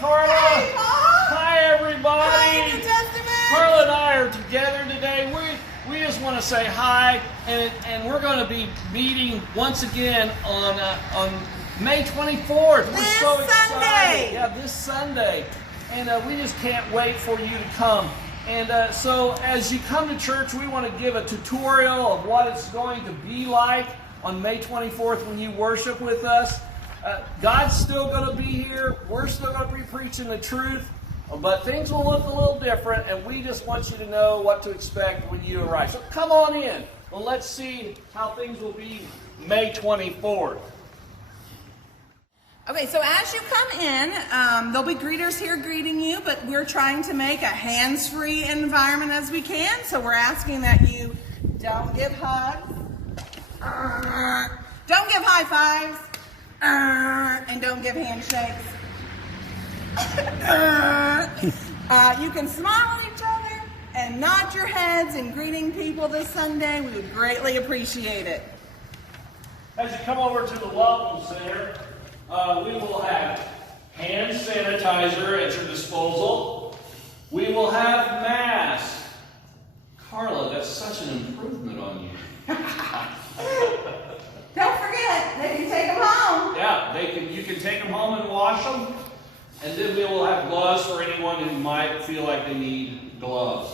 Carla. Hey, Paul. Hi, everybody. Hi, New Testament. Carla and I are together today. We just want to say hi, and we're going to be meeting once again on May 24th. We're so excited. Sunday. Yeah, this Sunday. And we just can't wait for you to come. And so as you come to church, we want to give a tutorial of what it's going to be like on May 24th when you worship with us. God's still going to be here. We're still going to be preaching the truth. But things will look a little different, and we just want you to know what to expect when you arrive. So come on in, and let's see how things will be May 24th. Okay, so as you come in, there'll be greeters here greeting you, but we're trying to make a hands-free environment as we can. So we're asking that you don't give hugs, don't give high fives, and don't give handshakes. You can smile at each other and nod your heads in greeting people this Sunday. We would greatly appreciate it. As you come over to the Welcome Center, we will have hand sanitizer at your disposal. We will have masks. Carla, that's such an improvement on you. Don't forget, they can take them home. Yeah, you can take them home and wash them. And then we will have gloves for anyone who might feel like they need gloves.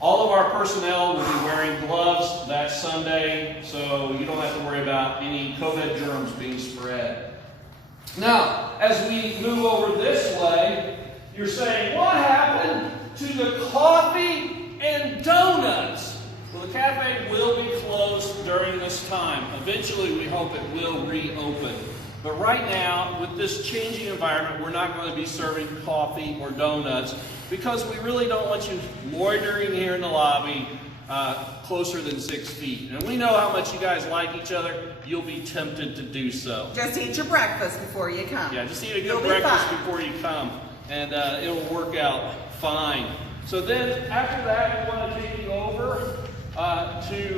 All of our personnel will be wearing gloves that Sunday, so you don't have to worry about any COVID germs being spread. Now, as we move over this way, you're saying, what happened to the coffee and donuts? Well, the cafe will be closed during this time. Eventually, we hope it will reopen. But right now, with this changing environment, we're not going to be serving coffee or donuts because we really don't want you loitering here in the lobby closer than 6 feet. And we know how much you guys like each other. You'll be tempted to do so. Just eat your breakfast before you come. Yeah, just eat a good breakfast before you come, and it'll work out fine. So then, after that, we want to take you over to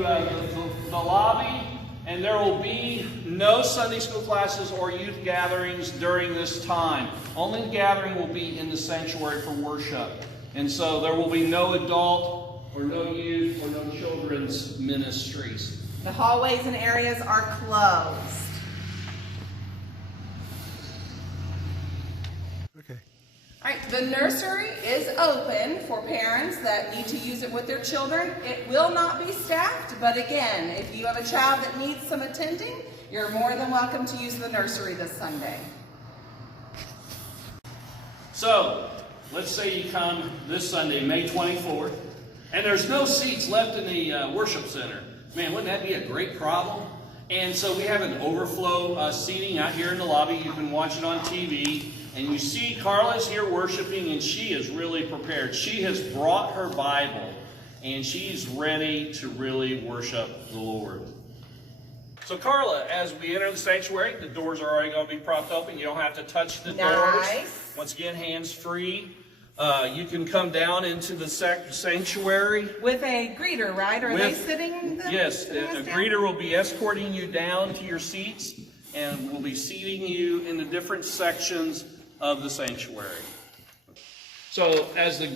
the lobby. And there will be no Sunday school classes or youth gatherings during this time. Only the gathering will be in the sanctuary for worship. And so there will be no adult or no youth or no children's ministries. The hallways and areas are closed. Okay. All right, the nursery is open for parents that need to use it with their children. It will not be staffed, but again, if you have a child that needs some attending, you're more than welcome to use the nursery this Sunday. So, let's say you come this Sunday, May 24th, and there's no seats left in the worship center. Man, wouldn't that be a great problem? And so we have an overflow seating out here in the lobby. You can watch it on TV. And you see Carla's here worshiping, and she is really prepared. She has brought her Bible, and she's ready to really worship the Lord. So Carla, as we enter the sanctuary, the doors are already going to be propped open. You don't have to touch the doors. Once again, hands free. You can come down into the sanctuary. With a greeter, right? Are they sitting? Yes, a greeter will be escorting you down to your seats, and will be seating you in the different sections of the sanctuary. So as the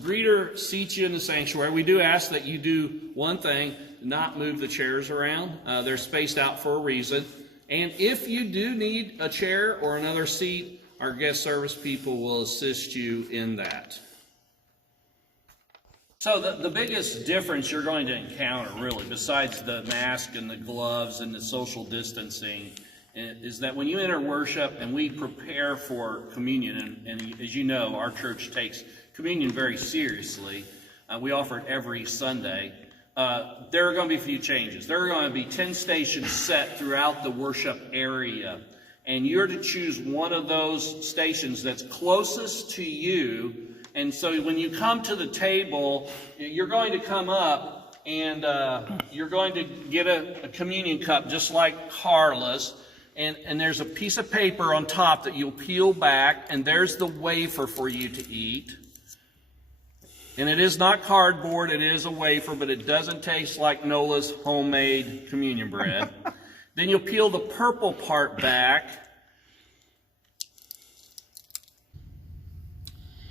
greeter seats you in the sanctuary, we do ask that you do one thing, not move the chairs around. They're spaced out for a reason. And if you do need a chair or another seat, our guest service people will assist you in that. So the biggest difference you're going to encounter, really, besides the mask and the gloves and the social distancing, is that when you enter worship and we prepare for communion, and as you know, our church takes communion very seriously. We offer it every Sunday. There are going to be a few changes. There are going to be 10 stations set throughout the worship area. And you're to choose one of those stations that's closest to you. And so when you come to the table, you're going to come up and you're going to get a communion cup just like Carla's. And there's a piece of paper on top that you'll peel back, and there's the wafer for you to eat. And it is not cardboard, it is a wafer, but it doesn't taste like Nola's homemade communion bread. Then you'll peel the purple part back.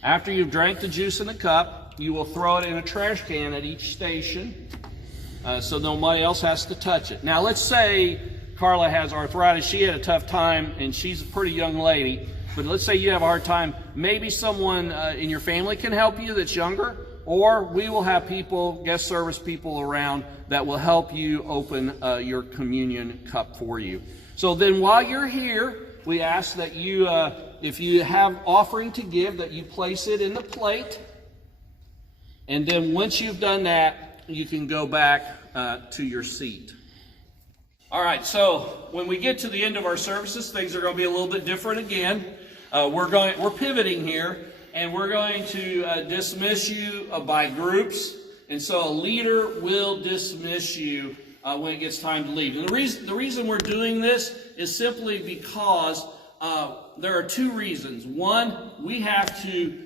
After you've drank the juice in the cup, you will throw it in a trash can at each station so nobody else has to touch it. Now, let's say Carla has arthritis. She had a tough time, and she's a pretty young lady. But let's say you have a hard time. Maybe someone in your family can help you that's younger, or we will have people, guest service people around that will help you open your communion cup for you. So then while you're here, we ask that you, if you have offering to give, that you place it in the plate. And then once you've done that, you can go back to your seat. All right, so when we get to the end of our services, things are going to be a little bit different again. We're pivoting here, and we're going to dismiss you by groups. And so a leader will dismiss you when it gets time to leave. And the reason we're doing this is simply because there are two reasons. One, we have to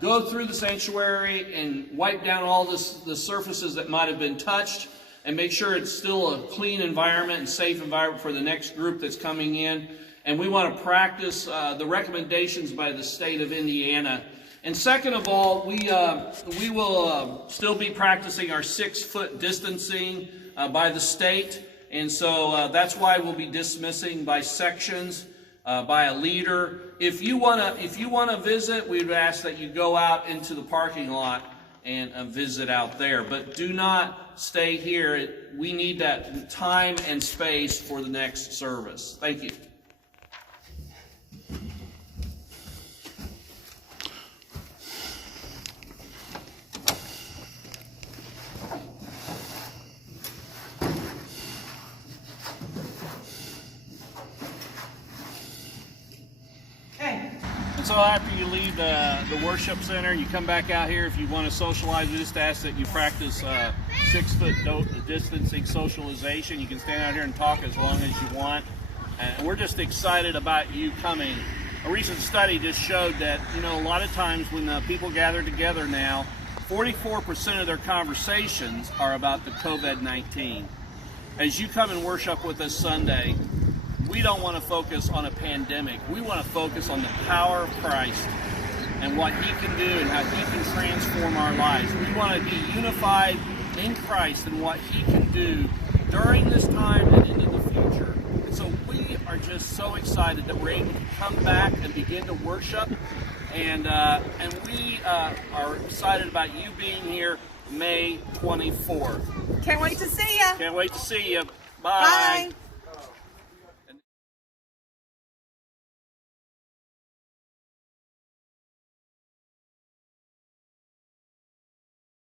go through the sanctuary and wipe down all the surfaces that might have been touched and make sure it's still a clean environment and safe environment for the next group that's coming in. And we want to practice the recommendations by the state of Indiana. And second of all, we will still be practicing our 6-foot distancing by the state. And so that's why we'll be dismissing by sections, by a leader. If you want to visit, we would ask that you go out into the parking lot and visit out there. But do not stay here. We need that time and space for the next service. Thank you. So after you leave the worship center, you come back out here. If you want to socialize, we just ask that you practice 6-foot distancing socialization. You can stand out here and talk as long as you want. And we're just excited about you coming. A recent study just showed that, a lot of times when people gather together now, 44% of their conversations are about the COVID-19. As you come and worship with us Sunday, we don't want to focus on a pandemic. We want to focus on the power of Christ and what He can do and how He can transform our lives. We want to be unified in Christ and what He can do during this time and into the future. And so we are just so excited that we're able to come back and begin to worship. And we are excited about you being here May 24th. Can't wait to see you. Can't wait to see you. Bye. Bye.